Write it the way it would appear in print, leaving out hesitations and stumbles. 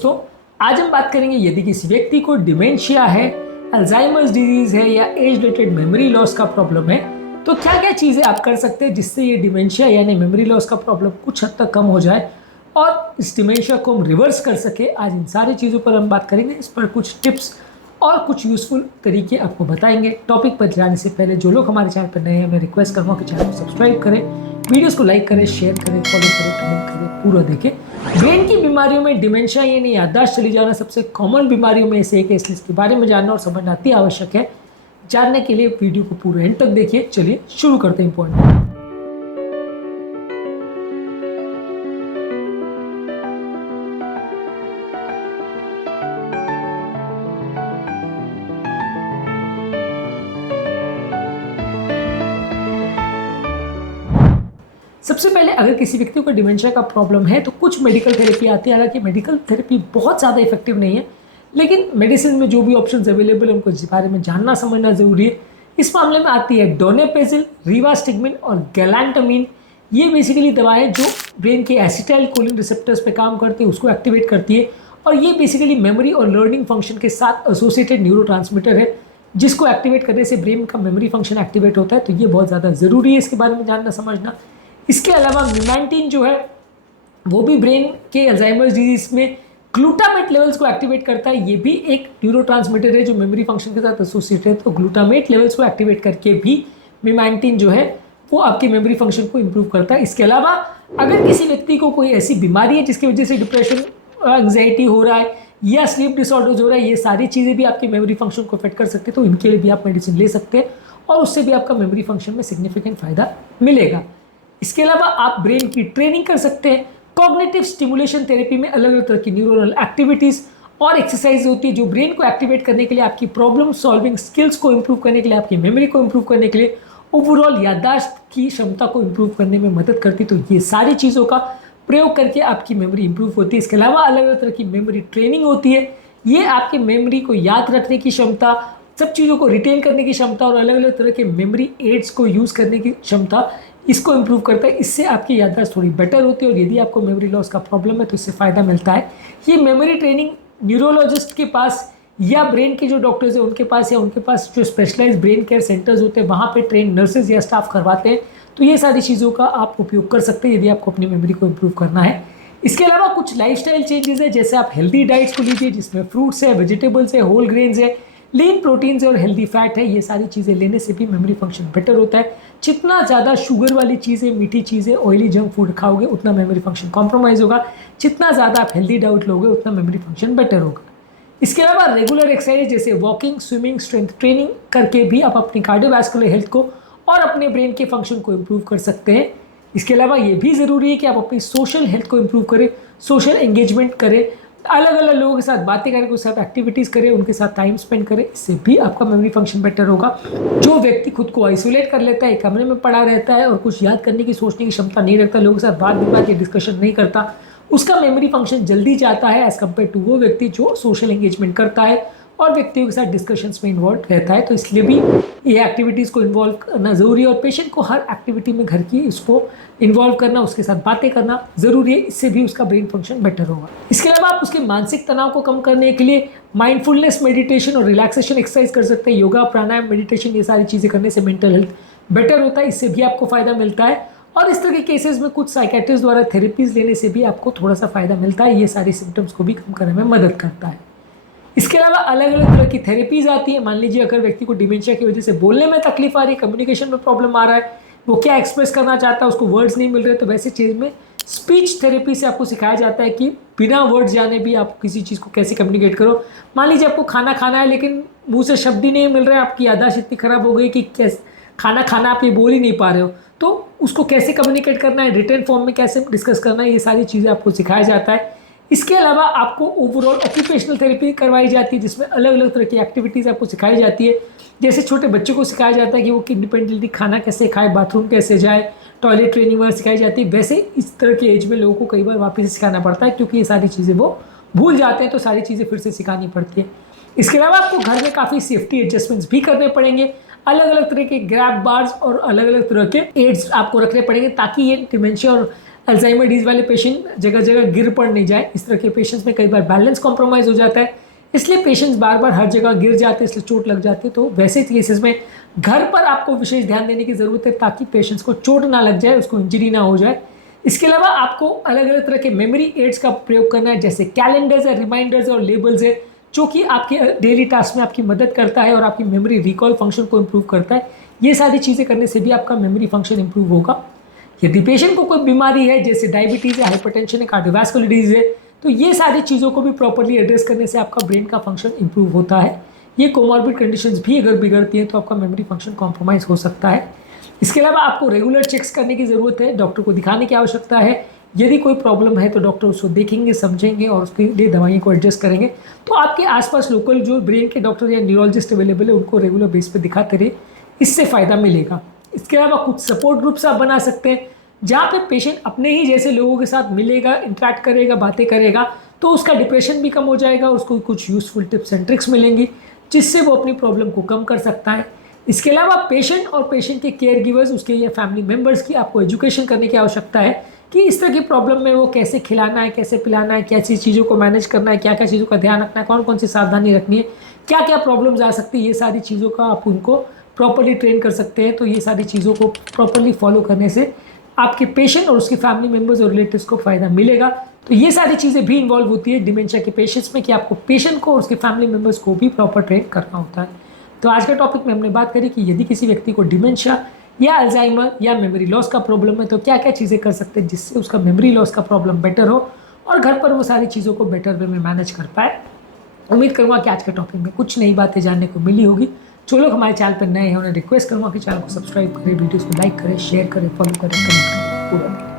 दोस्तों, आज हम बात करेंगे यदि किसी व्यक्ति को डिमेंशिया है, अल्जाइमर्स डिजीज है या एज रिलेटेड मेमोरी लॉस का प्रॉब्लम है तो क्या क्या चीज़ें आप कर सकते हैं जिससे ये डिमेंशिया यानी मेमोरी लॉस का प्रॉब्लम कुछ हद तक कम हो जाए और इस डिमेंशिया को हम रिवर्स कर सके। आज इन सारी चीज़ों पर हम बात करेंगे, इस पर कुछ टिप्स और कुछ यूजफुल तरीके आपको बताएंगे। टॉपिक पर जाने से पहले जो लोग हमारे चैनल पर नए हैं, मैं रिक्वेस्ट करूँगा कि चैनल को सब्सक्राइब करें, वीडियोस को लाइक करें, शेयर करें, फॉलो करें, कमेंट करें, पूरा देखें। ब्रेन की बीमारियों में डिमेंशिया यानी याददाश्त चली जाना सबसे कॉमन बीमारियों में से एक है, इसलिए इसके बारे में जानना और समझना अति आवश्यक है। जानने के लिए वीडियो को पूरे एंड तक देखिए। चलिए शुरू करते हैं पॉइंट। सबसे पहले अगर किसी व्यक्ति को डिमेंशिया का प्रॉब्लम है तो कुछ मेडिकल थेरेपी आती है। हालांकि मेडिकल थेरेपी बहुत ज़्यादा इफेक्टिव नहीं है, लेकिन मेडिसिन में जो भी ऑप्शंस अवेलेबल है उनको इस बारे में जानना समझना ज़रूरी है। इस मामले में आती है डोनेपेजिल, रिवास्टिगमिन और गैलेंटामिन। ये बेसिकली दवाएं जो ब्रेन के एसिटाइल कोलिन रिसेप्टर्स पे काम करती है, उसको एक्टिवेट करती है और ये बेसिकली मेमोरी और लर्निंग फंक्शन के साथ एसोसिएटेड न्यूरोट्रांसमीटर है, जिसको एक्टिवेट करने से ब्रेन का मेमोरी फंक्शन एक्टिवेट होता है। तो ये बहुत ज़्यादा ज़रूरी है इसके बारे में जानना समझना। इसके अलावा निमेंटिन जो है वो भी ब्रेन के अल्जाइमर्स डिजीज में ग्लूटामेट लेवल्स को एक्टिवेट करता है। ये भी एक न्यूरोट्रांसमीटर है जो मेमोरी फंक्शन के साथ एसोसिएटेड है। तो ग्लूटामेट लेवल्स को एक्टिवेट करके भी निमेंटिन जो है वो आपके मेमोरी फंक्शन को इंप्रूव करता है। इसके अलावा अगर किसी व्यक्ति को कोई ऐसी बीमारी है जिसकी वजह से डिप्रेशन, एंग्जाइटी हो रहा है या स्लीप डिसऑर्डर्स हो रहा है, ये सारी चीज़ें भी आपकी मेमोरी फंक्शन को अफेक्ट कर सकते हैं। तो इनके लिए भी आप मेडिसिन ले सकते हैं और उससे भी आपका मेमोरी फंक्शन में सिग्निफिकेंट फायदा मिलेगा। इसके अलावा आप ब्रेन की ट्रेनिंग कर सकते हैं। कॉग्निटिव स्टिमुलेशन थेरेपी में अलग अलग तरह की न्यूरल एक्टिविटीज़ और एक्सरसाइज होती है जो ब्रेन को एक्टिवेट करने के लिए, आपकी प्रॉब्लम सॉल्विंग स्किल्स को इंप्रूव करने के लिए, आपकी मेमोरी को इंप्रूव करने के लिए, ओवरऑल याददाश्त की क्षमता को इंप्रूव करने में मदद करती है। तो ये सारी चीज़ों का प्रयोग करके आपकी मेमोरी इंप्रूव होती है। इसके अलावा अलग अलग तरह की मेमोरी ट्रेनिंग होती है। ये आपके मेमोरी को याद रखने की क्षमता, सब चीज़ों को रिटेन करने की क्षमता और अलग अलग तरह के मेमोरी एड्स को यूज़ करने की क्षमता, इसको इंप्रूव करता है। इससे आपकी याददाश्त थोड़ी बेटर होती है और यदि आपको मेमोरी लॉस का प्रॉब्लम है तो इससे फ़ायदा मिलता है। ये मेमोरी ट्रेनिंग न्यूरोलॉजिस्ट के पास या ब्रेन के जो डॉक्टर्स हैं उनके पास या उनके पास जो स्पेशलाइज्ड ब्रेन केयर सेंटर्स होते हैं वहाँ पे ट्रेन नर्सेज या स्टाफ करवाते हैं। तो ये सारी चीज़ों का आप उपयोग कर सकते हैं यदि आपको अपनी मेमोरी को इंप्रूव करना है। इसके अलावा कुछ लाइफस्टाइल चेंजेस है, जैसे आप हेल्दी डाइट्स को लीजिए जिसमें फ्रूट्स है, वेजिटेबल्स है, होल ग्रेन्स है, लीन प्रोटीन्स और हेल्दी फैट है। ये सारी चीज़ें लेने से भी मेमोरी फंक्शन बेटर होता है। जितना ज़्यादा शुगर वाली चीज़ें, मीठी चीज़ें, ऑयली जंक फूड खाओगे उतना मेमोरी फंक्शन कॉम्प्रोमाइज़ होगा। जितना ज़्यादा आप हेल्दी डाइट लोगे उतना मेमोरी फंक्शन बेटर होगा। इसके अलावा रेगुलर एक्सरसाइज जैसे वॉकिंग, स्विमिंग, स्ट्रेंथ ट्रेनिंग करके भी आप अपनी कार्डियोवैस्कुलर हेल्थ को और अपने ब्रेन के फंक्शन को इम्प्रूव कर सकते हैं। इसके अलावा ये भी ज़रूरी है कि आप अपनी सोशल हेल्थ को इम्प्रूव करें, सोशल एंगेजमेंट करें, अलग अलग लोगों के साथ बातें करें, उनके साथ एक्टिविटीज़ करें, उनके साथ टाइम स्पेंड करें। इससे भी आपका मेमोरी फंक्शन बेटर होगा। जो व्यक्ति खुद को आइसोलेट कर लेता है, कमरे में पड़ा रहता है और कुछ याद करने की, सोचने की क्षमता नहीं रखता, लोगों के साथ बात विवाद या डिस्कशन नहीं करता, उसका मेमोरी फंक्शन जल्दी जाता है एज़ कम्पेयर टू वो व्यक्ति जो सोशल एंगेजमेंट करता है और व्यक्तियों के साथ डिस्कशंस में इन्वॉल्व रहता है। तो इसलिए भी ये एक्टिविटीज़ को इन्वॉल्व करना ज़रूरी है और पेशेंट को हर एक्टिविटी में घर की उसको इन्वॉल्व करना, उसके साथ बातें करना ज़रूरी है। इससे भी उसका ब्रेन फंक्शन बेटर होगा। इसके अलावा आप उसके मानसिक तनाव को कम करने के लिए माइंडफुलनेस मेडिटेशन और रिलैक्सेशन एक्सरसाइज कर सकते हैं। योगा, प्राणायाम, मेडिटेशन, ये सारी चीज़ें करने से मेंटल हेल्थ बेटर होता है। इससे भी आपको फ़ायदा मिलता है और इस तरह के केसेस में कुछ साइकेट्रिस्ट द्वारा थेरेपीज़ लेने से भी आपको थोड़ा सा फ़ायदा मिलता है। ये सारी सिम्टम्स को भी कम करने में मदद करता है। इसके अलावा अलग अलग तरह की थेरेपीज़ आती है। मान लीजिए अगर व्यक्ति को डिमेंशिया की वजह से बोलने में तकलीफ आ रही है, कम्युनिकेशन में प्रॉब्लम आ रहा है, वो क्या एक्सप्रेस करना चाहता है, उसको वर्ड्स नहीं मिल रहे, तो वैसे चीज़ में स्पीच थेरेपी से आपको सिखाया जाता है कि बिना वर्ड्स जाने भी आप किसी चीज़ को कैसे कम्युनिकेट करो। मान लीजिए आपको खाना खाना है लेकिन मुंह से शब्द ही नहीं मिल रहे, आपकी याददाश्त इतनी ख़राब हो गई कि खाना खाना आप ये बोल ही नहीं पा रहे हो, तो उसको कैसे कम्युनिकेट करना है, रिटन फॉर्म में कैसे डिस्कस करना है, ये सारी चीज़ें आपको सिखाया जाता है। इसके अलावा आपको ओवरऑल ऑक्यूपेशनल थेरेपी करवाई जाती है जिसमें अलग अलग तरह की एक्टिविटीज़ आपको सिखाई जाती है। जैसे छोटे बच्चों को सिखाया जाता है कि वो इंडिपेंडेंटली खाना कैसे खाए, बाथरूम कैसे जाए, टॉयलेट ट्रेनिंग वगैरह सिखाई जाती है। वैसे इस तरह की एज में लोगों को कई बार वापस से सिखाना पड़ता है क्योंकि ये सारी चीज़ें वो भूल जाते हैं, तो सारी चीज़ें फिर से सिखानी पड़ती है। इसके अलावा आपको घर में काफ़ी सेफ्टी एडजस्टमेंट्स भी करने पड़ेंगे। अलग अलग तरह के ग्रैब बार्स और अलग अलग तरह के एड्स आपको रखने पड़ेंगे ताकि ये डिमेंशिया और अल्जाइमर डिजीज वाले पेशेंट जगह जगह गिर पड़ नहीं जाए, इस तरह के पेशेंट्स में कई बार बैलेंस कॉम्प्रोमाइज़ हो जाता है, इसलिए पेशेंट्स बार बार हर जगह गिर जाते हैं, इसलिए चोट लग जाती है। तो वैसे केसेस में घर पर आपको विशेष ध्यान देने की ज़रूरत है ताकि पेशेंट्स को चोट ना लग जाए, उसको इंजरी ना हो जाए। इसके अलावा आपको अलग अलग तरह के मेमोरी एड्स का प्रयोग करना है, जैसे कैलेंडर्स है, रिमाइंडर्स और लेबल्स है, जो कि आपके डेली टास्क में आपकी मदद करता है और आपकी मेमोरी रिकॉल फंक्शन को इम्प्रूव करता है। ये सारी चीज़ें करने से भी आपका मेमोरी फंक्शन इम्प्रूव होगा। यदि पेशेंट को कोई बीमारी है जैसे डायबिटीज़ है, हाइपरटेंशन है, कार्डियोवैस्कुलर डिजीज है, तो ये सारी चीज़ों को भी प्रॉपर्ली एड्रेस करने से आपका ब्रेन का फंक्शन इंप्रूव होता है। ये कोमॉर्बिड कंडीशंस भी अगर बिगड़ती हैं तो आपका मेमोरी फंक्शन कॉम्प्रोमाइज़ हो सकता है। इसके अलावा आपको रेगुलर चेक्स करने की ज़रूरत है, डॉक्टर को दिखाने की आवश्यकता है। यदि कोई प्रॉब्लम है तो डॉक्टर उसको देखेंगे, समझेंगे और उसके लिए दवाइयों को एडजस्ट करेंगे। तो आपके आसपास लोकल जो ब्रेन के डॉक्टर या न्यूरोलॉजिस्ट अवेलेबल है उनको रेगुलर बेस पे दिखाते रहे, इससे फ़ायदा मिलेगा। इसके अलावा कुछ सपोर्ट ग्रुप्स आप बना सकते हैं जहाँ पे पेशेंट अपने ही जैसे लोगों के साथ मिलेगा, इंटरेक्ट करेगा, बातें करेगा, तो उसका डिप्रेशन भी कम हो जाएगा, उसको कुछ यूज़फुल टिप्स एंड ट्रिक्स मिलेंगी जिससे वो अपनी प्रॉब्लम को कम कर सकता है। इसके अलावा पेशेंट और पेशेंट के केयर गिवर्स, उसके या फैमिली मेम्बर्स की आपको एजुकेशन करने की आवश्यकता है कि इस तरह की प्रॉब्लम में वो कैसे खिलाना है, कैसे पिलाना है, कैसी चीज़ों को मैनेज करना है, क्या क्या चीज़ों का ध्यान रखना है, कौन कौन सी सावधानी रखनी है, क्या क्या प्रॉब्लम्स आ सकती है, ये सारी चीज़ों का आप उनको प्रॉपरली ट्रेन कर सकते हैं। तो ये सारी चीज़ों को प्रॉपरली फॉलो करने से आपके पेशेंट और उसके फैमिली मेम्बर्स और रिलेटिव्स को फ़ायदा मिलेगा। तो ये सारी चीज़ें भी इन्वॉल्व होती है डिमेंशिया के पेशेंट्स में कि आपको पेशेंट को और उसके फैमिली मेम्बर्स को भी प्रॉपर ट्रेन करना होता है। तो आज के टॉपिक में हमने बात करी कि यदि किसी व्यक्ति को डिमेंशिया या अल्जाइमर या मेमोरी लॉस का प्रॉब्लम है तो क्या क्या चीज़ें कर सकते हैं जिससे उसका मेमोरी लॉस का प्रॉब्लम बेटर हो और घर पर वो सारी चीज़ों को बेटर वे में मैनेज कर पाए। उम्मीद करूँगा कि आज के टॉपिक में कुछ नई बातें जानने को मिली होगी। जो लोग हमारे चैनल पर नए हैं उन्हें रिक्वेस्ट करूँगा कि चैनल को सब्सक्राइब करें, वीडियोज़ को लाइक करें, शेयर करें, फॉलो करें, कमेंट करें पूरा।